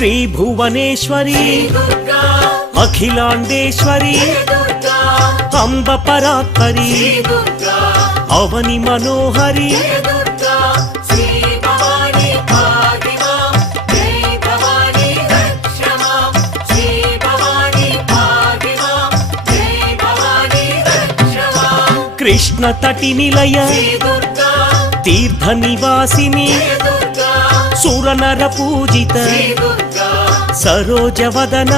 శ్రీ భువనేశ్వరి అఖిలాండేశ్వరి అంబ పరాత్పరి అవని మనోహరి కృష్ణ తటి నిలయ తీర్థ నివాసిని సురనర పూజిత సరోజవదన